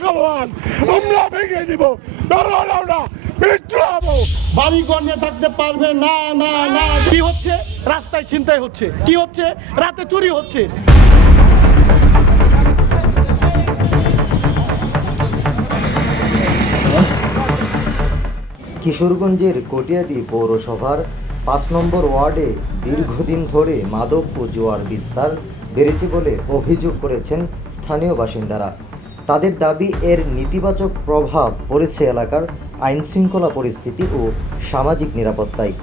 খেলোয়াড় আমরা ভেঙে দিব, বেরোলাম না, মৃত্যু হবো। বাড়ি গড়ে থাকতে পারবে না, না, না। কি হচ্ছে? রাস্তায় ছিনতাই হচ্ছে। কি হচ্ছে? রাতে চুরি হচ্ছে। কিশোরগঞ্জের কটিয়াদী পৌরসভার ৫ নম্বর ওয়ার্ডে দীর্ঘদিন ধরে মাদক ও জুয়ার বিস্তার বেড়েছে বলে অভিযোগ করেছেন স্থানীয় বাসিন্দারা। তাদের দাবি এর নেতিবাচক প্রভাব পড়েছে এলাকার আইনশৃঙ্খলা পরিস্থিতি ও সামাজিক নিরাপত্তায়।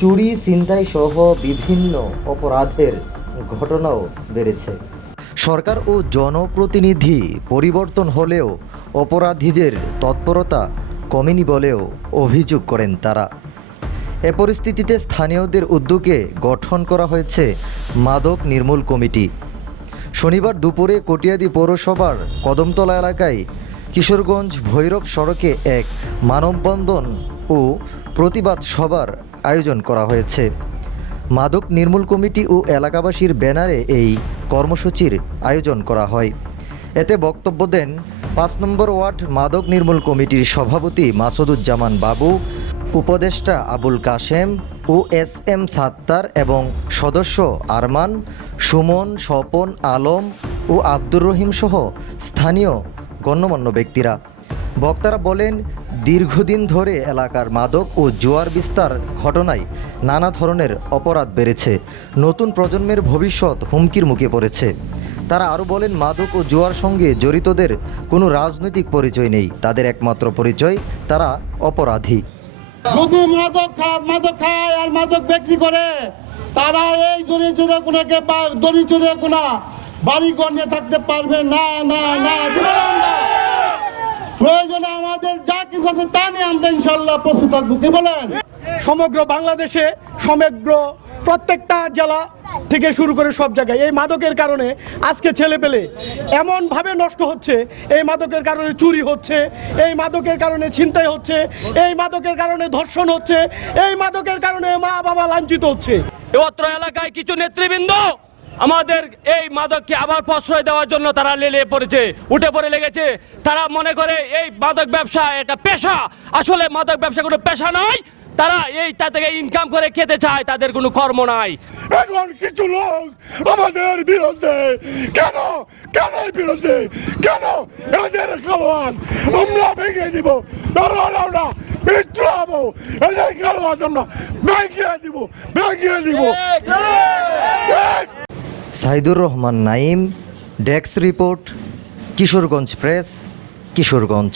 চুরি, ছিনতাই সহ বিভিন্ন অপরাধের ঘটনাও বেড়েছে। সরকার ও জনপ্রতিনিধি পরিবর্তন হলেও অপরাধীদের তৎপরতা কমেনি বলেও অভিযোগ করেন তারা। এ পরিস্থিতিতে স্থানীয়দের উদ্যোগে গঠন করা হয়েছে মাদক নির্মূল কমিটি। শনিবার দুপুরে কটিয়াদী পৌরসভার কদমতলা এলাকায় কিশোরগঞ্জ ভৈরব সড়কে এক মানববন্ধন ও প্রতিবাদ সভার আয়োজন করা হয়েছে। মাদক নির্মূল কমিটি ও এলাকাবাসীর ব্যানারে এই কর্মসূচির আয়োজন করা হয়। এতে বক্তব্য দেন ৫ নম্বর ওয়ার্ড মাদক নির্মূল কমিটির সভাপতি মাসুদুজ্জামান বাবু, উপদেষ্টা আবুল কাশেম ও SM সাত্তার এবং সদস্য আরমান, সুমন, স্বপন, আলম ও আব্দুর রহিম সহ স্থানীয় গণ্যমান্য ব্যক্তিরা। বক্তারা বলেন, দীর্ঘদিন ধরে এলাকার মাদক ও জুয়ার বিস্তার ঘটনায় নানা ধরনের অপরাধ বেড়েছে। নতুন প্রজন্মের ভবিষ্যৎ হুমকির মুখে পড়েছে। তারা আরও বলেন, মাদক ও জুয়ার সঙ্গে জড়িতদের কোনো রাজনৈতিক পরিচয় নেই, তাদের একমাত্র পরিচয় তারা অপরাধী। যদি মাদক খায় আর মাদক বিক্রি করে, তারা এই দড়ি চুরে কোনা বাড়ি গড়ে থাকতে পারবে না, না, না। প্রয়োজনে আমাদের যা কিছু আছে তা নিয়ে আমরা ইনশাল্লাহ প্রস্তুত থাকবো। কি বলেন? সমগ্র বাংলাদেশে, সমগ্র প্রত্যেকটা জেলা থেকে শুরু করে সব জায়গায় এই মাদকের কারণে আজকে ছেলেপেলে এমনভাবে নষ্ট হচ্ছে, এই মাদকের কারণে চুরি হচ্ছে, এই মাদকের কারণে ছিনতাই হচ্ছে, এই মাদকের কারণে ধর্ষণ হচ্ছে, এই মাদকের কারণে মা বাবা লাঞ্ছিত হচ্ছে। অত্র এলাকায় কিছু নেতৃবৃন্দ আমাদের এই মাদককে আবার প্রশ্রয় দেওয়ার জন্য তারা লেলিয়ে পড়েছে, উঠে পড়ে লেগেছে। তারা মনে করে এই মাদক ব্যবসা এটা পেশা। আসলে মাদক ব্যবসা কোনো পেশা নয়। তারা তা থেকে ইনকাম করে খেতে চায়, তাদের কোনো কর্ম নাই। এখন কিছু লোক আমাদের বিরুদ্ধে কেন এই বিরুদ্ধে কেন? এদের খেলোয়াড় আমরা ভেঙে দিব, বেরোলাম না, মৃত্যু হবো। এদের খেলোয়াড় আমরা ভেঙে দিব। Saidur Rahman Naim, desk report, Kishoreganj press, Kishoreganj.